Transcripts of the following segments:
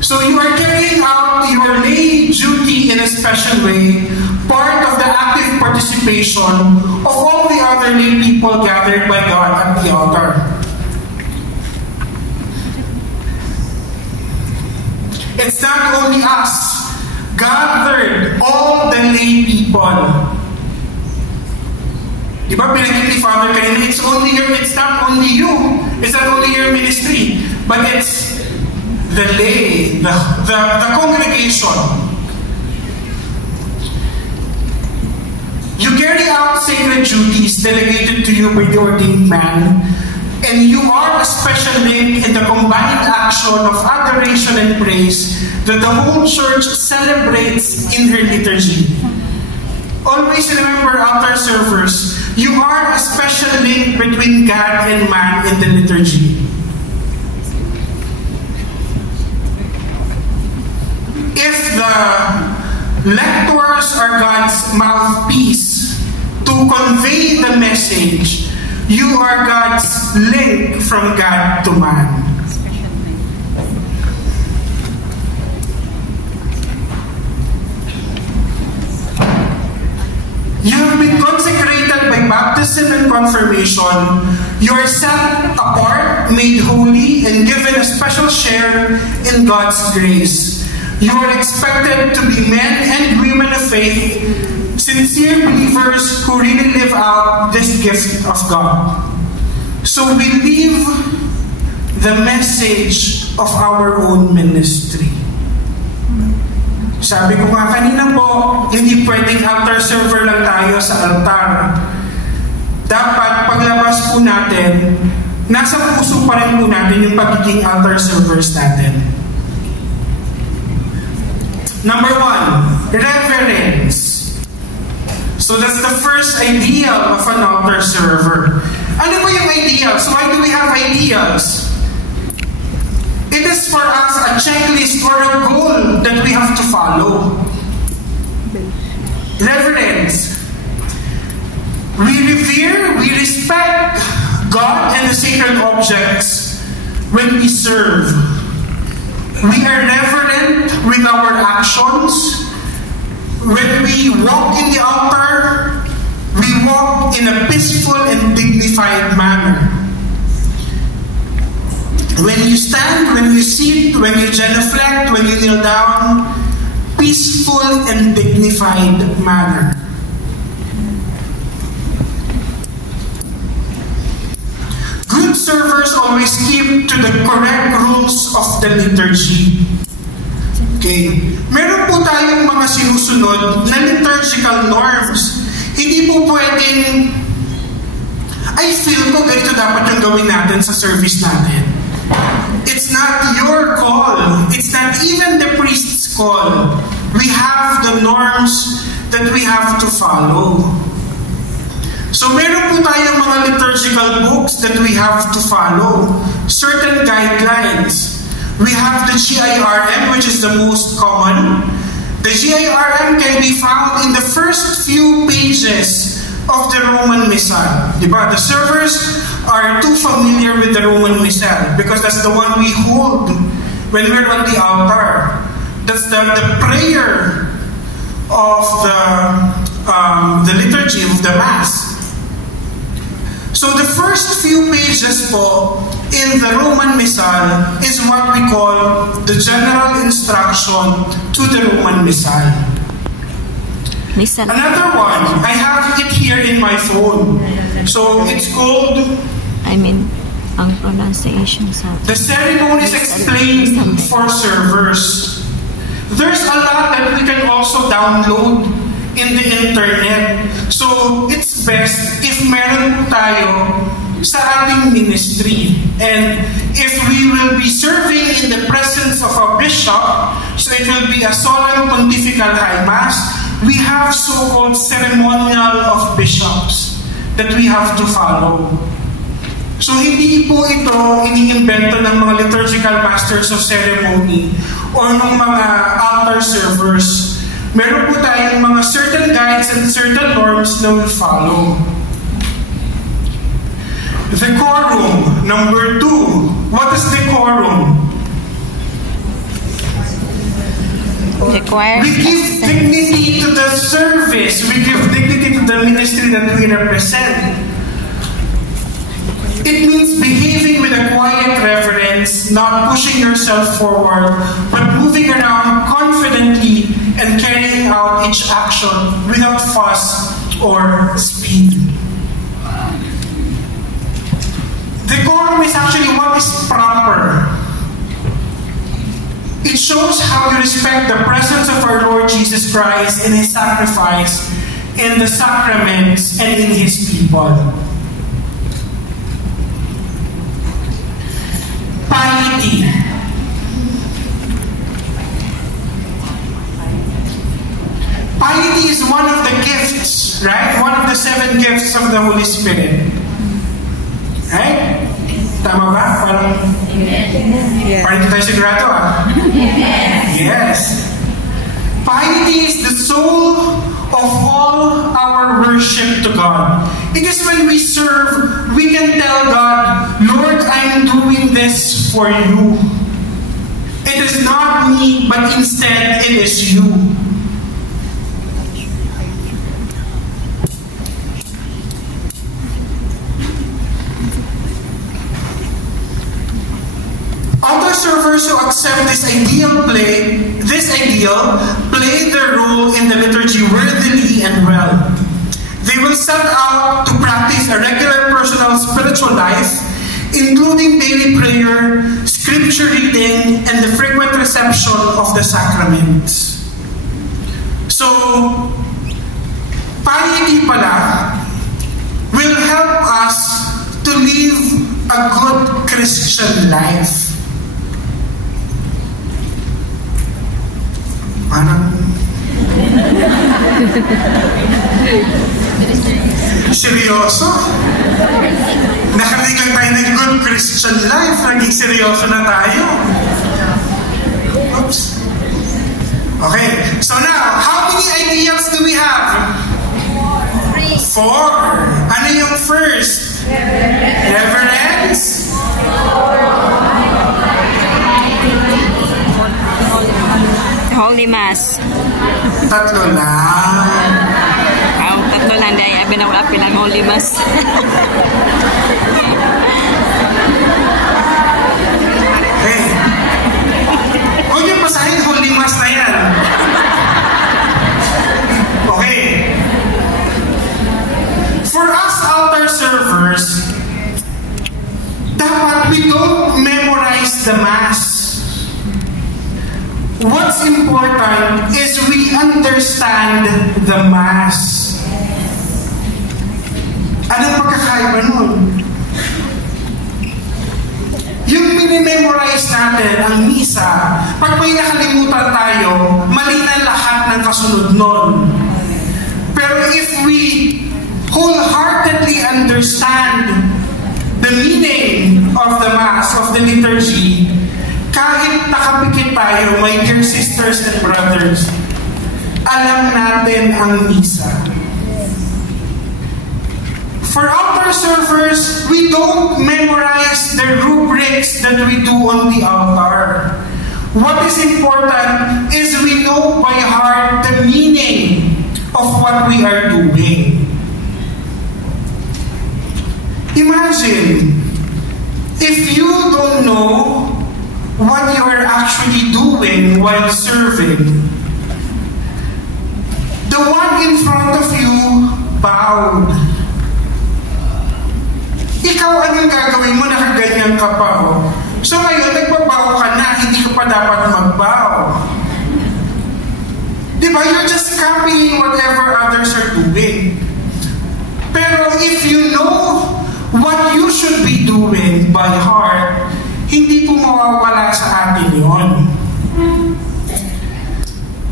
So you are carrying out your lay duty in a special way, part of the active participation of all the other lay people gathered by God at the altar. It's not only us, gathered all the lay people. Diba pinag-ibig Father kanina, it's not only you, it's not only your ministry, but it's the lay, the congregation. You carry out sacred duties delegated to you by the ordained man, and you are a special link in the combined action of adoration and praise that the whole church celebrates in her liturgy. Always remember, altar servers, you are a special link between God and man in the liturgy. If the lectors are God's mouthpiece to convey the message, you are God's link from God to man. You have been consecrated by baptism and confirmation. You are set apart, made holy, and given a special share in God's grace. You are expected to be men and women of faith, sincere believers who really live out this gift of God. So we live the message of our own ministry. Sabi ko nga kanina po, hindi pwedeng altar server lang tayo sa altar. Dapat paglabas po natin, nasa puso pa rin po natin yung pagiging altar servers natin. Number 1, reverence. So that's the first idea of an altar server. Ano ba yung ideals? Why do we have ideals? It is for us a checklist or a goal that we have to follow. Reverence. We revere, we respect God and the sacred objects when we serve. We are reverent with our actions. When we walk in the altar, we walk in a peaceful and dignified manner. When you stand, when you sit, when you genuflect, when you kneel down, peaceful and dignified manner. Good servers always keep to the correct rules of the liturgy. Okay. Meron po tayong mga sinusunod na liturgical norms. Hindi po pwedeng, I feel ko ganito dapat yung gawin natin sa service natin. It's not your call. It's not even the priest's call. We have the norms that we have to follow. So meron po tayong mga liturgical books that we have to follow. Certain guidelines. We have the GIRM, which is the most common. The GIRM can be found in the first few pages of the Roman Missal. Diba? The servers are too familiar with the Roman Missal because that's the one we hold when we're on the altar. That's the prayer of the liturgy of the Mass. So the first few pages po in the Roman Missal is what we call the general instruction to the Roman Missal. Another one, I have it here in my phone. So it's called, ang pronunciation sa the ceremonies explained for servers. There's a lot that we can also download in the internet. So it's best if meron tayo sa ating ministry. And if we will be serving in the presence of a bishop, so it will be a solemn pontifical high mass, we have so-called ceremonial of bishops that we have to follow. So hindi po ito iniimbento ng mga liturgical masters of ceremony or ng mga altar servers. Meron po tayong mga certain guides and certain norms na we follow. Decorum, number 2. What is decorum? requires We give dignity to the service. We give dignity to the ministry that we represent. It means behaving with a quiet reverence, not pushing yourself forward, but moving around confidently and carrying out each action without fuss or speed. Decorum is actually what is proper. It shows how you respect the presence of our Lord Jesus Christ in His sacrifice, in the sacraments, and in His people. Piety. Piety is one of the gifts, right? One of the 7 gifts of the Holy Spirit. Right? Tama ba? Parang hindi tayo sigurado Yes. Piety is the soul of all our worship to God. It is when we serve, we can tell God, Lord, I'm doing this for you. It is not me, but instead it is you. Altar servers who accept this ideal play their role in the liturgy worthily and well. They will set out to practice a regular personal spiritual life, including daily prayer, scripture reading, and the frequent reception of the sacraments. So, piety pala will help us to live a good Christian life. Parang seryoso? Nakarinig lang tayo ng good Christian life, naging seryoso na tayo. Oops. Okay, so now, how many ideals do we have? 4. Ano yung first? Reverence? Holy Mass. 3 lang. Tatlo lang dahil binawapin ang Holy Mass. Hey, huwag niyo pasahin Holy Mass na yan. Okay. For us altar servers, dapat we don't memorize the Mass. What's important is we understand the Mass. Anong pagkakaiba nun? Yung minimemorize natin ang misa, pag may nakalimutan tayo, mali na lahat ng kasunod nun. Pero if we wholeheartedly understand the meaning of the Mass, of the liturgy, kahit nakapikit tayo, my dear sisters and brothers, alam natin ang misa. For altar servers, we don't memorize the rubrics that we do on the altar. What is important is we know by heart the meaning of what we are doing. Imagine, if you don't know what you are actually doing while serving, the one in front of you bowed. Ikaw, anong gagawin mo? Nakaganyan ka pa, oh. So ngayon, nagbabow ka na, hindi ka pa dapat magbow. Diba? You're just copying whatever others are doing. Pero if you know what you should be doing by heart, hindi po mawawala sa atin yun.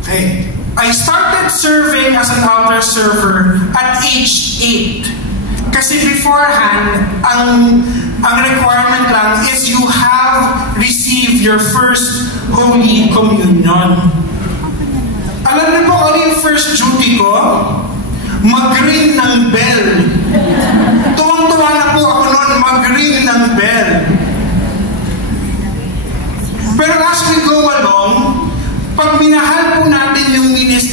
Okay. I started serving as an altar server at age 8. Kasi beforehand, ang requirement lang is you have received your first Holy Communion. Alam niyo po ano yung first duty ko? Mag-ring ng bell. Tuwang-tuwa na po ako noon, mag-ring ng bell. Pero as we go along, pag minahal po natin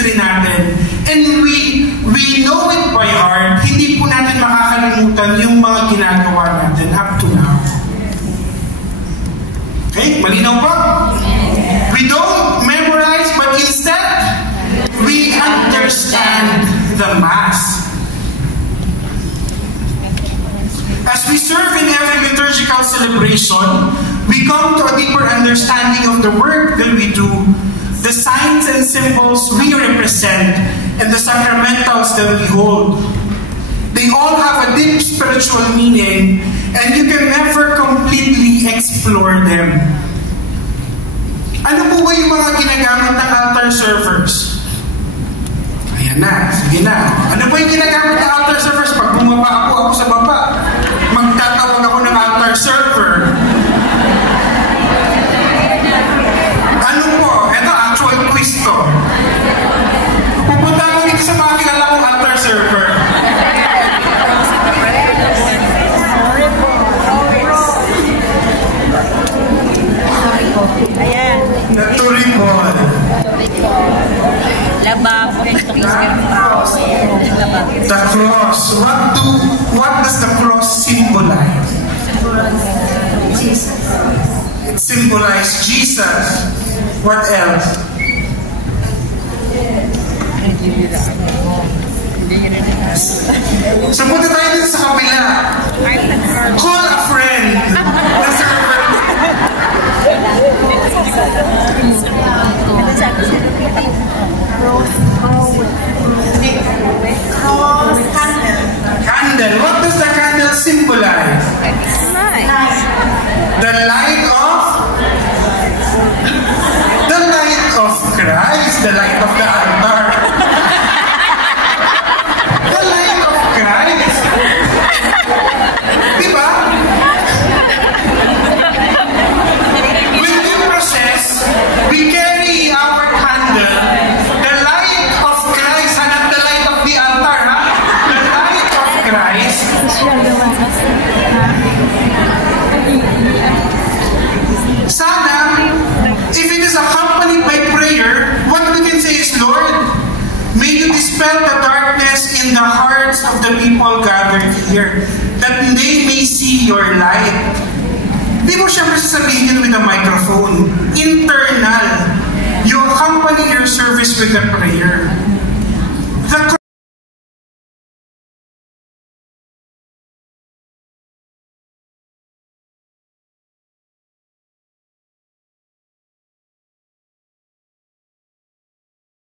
ministry natin, and we know it by heart, hindi po natin makakalimutan yung mga ginagawa natin up to now. Okay? Malinaw ba? We don't memorize, but instead, we understand the Mass. As we serve in every liturgical celebration, we come to a deeper understanding of the work that we do, the signs and symbols we represent, and the sacramentals that we hold. They all have a deep spiritual meaning, and you can never completely explore them. Ano po ba yung mga ginagamit ng altar servers? Ayan na, sige na. Ano po yung ginagamit ng altar servers? Pag bumaba ako sa baba, magtatawag ako ng altar server. Ano po? Ito, actual quiz to. Pupunta ako dito sa mga kilala kong altar server. Ayan. Naturibol. Lababo. The cross. What does the cross symbolize? It symbolizes Jesus. What else? So punta tayo dito sa kabila. Call a friend. Candle. What does the candle symbolize? The light of Christ, the light of the altar. The light of Christ. Diba? When we process, we carry our candle, the light of Christ, hanap the light of the altar, ha? The light of Christ. Sana, if it is accompanied by prayer, what we can say is, Lord, may you dispel the darkness in the hearts of the people gathered here, that they may see your light. Di mo siyempre sasabihin with a microphone. Internal. You accompany your service with a prayer.